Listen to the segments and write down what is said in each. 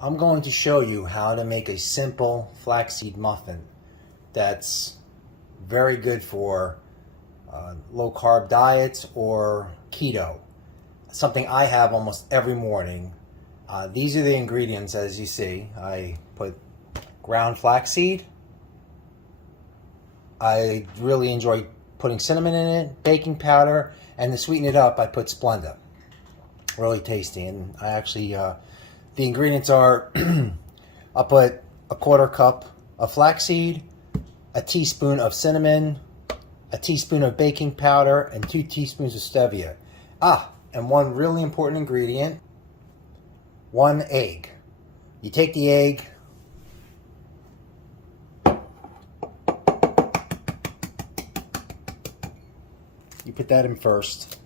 I'm going to show you how to make a simple flaxseed muffin that's very good for low carb diets or keto. Something I have almost every morning. These are the ingredients as you see. I put ground flaxseed. I really enjoy putting cinnamon in it, baking powder, and to sweeten it up I put Splenda. Really tasty. And I actually the ingredients are I'll put a 1/4 cup of flaxseed, a teaspoon of cinnamon, a teaspoon of baking powder, and 2 teaspoons of stevia. And one really important ingredient, 1 egg. You take the egg, you put that in first.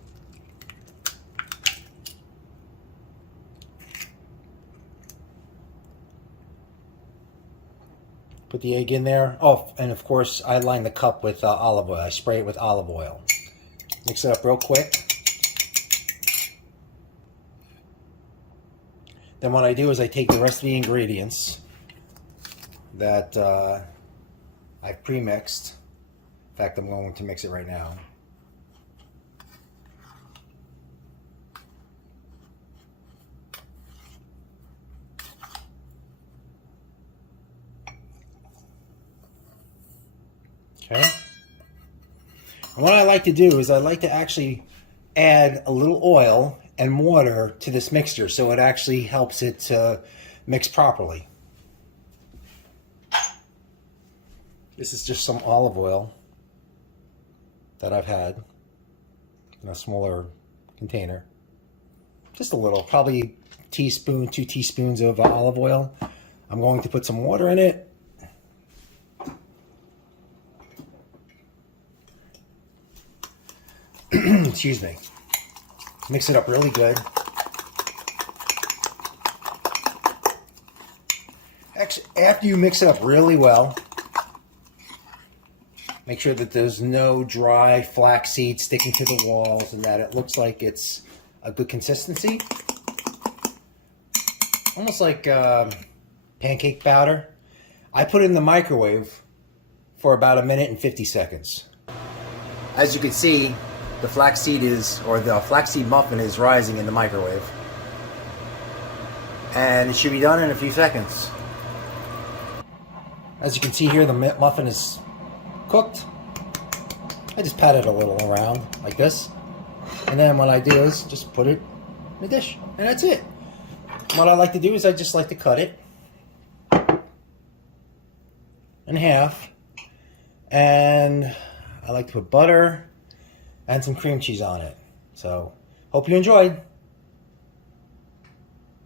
Put the egg in there. Oh, and of course I line the cup with olive oil. I spray it with olive oil. Mix it up real quick. Then what I do is I take the rest of the ingredients that I've pre-mixed. In fact, I'm going to mix it right now. Okay. And what I like to do is I like to actually add a little oil and water to this mixture so it actually helps it to mix properly. This is just some olive oil that I've had in a smaller container. Just a little, probably a teaspoon, 2 teaspoons of olive oil. I'm going to put some water in it. Excuse me. Mix it up really good. Actually, after you mix it up really well, make sure that there's no dry flaxseed sticking to the walls and that it looks like it's a good consistency. Almost like pancake batter. I put it in the microwave for about 1 minute and 50 seconds. As you can see, the flaxseed muffin is rising in the microwave. And it should be done in a few seconds. As you can see here, the muffin is cooked. I just pat it a little around like this. And then what I do is just put it in a dish. And that's it. What I like to do is I just like to cut it in half. And I like to put butter and some cream cheese on it. So, hope you enjoyed.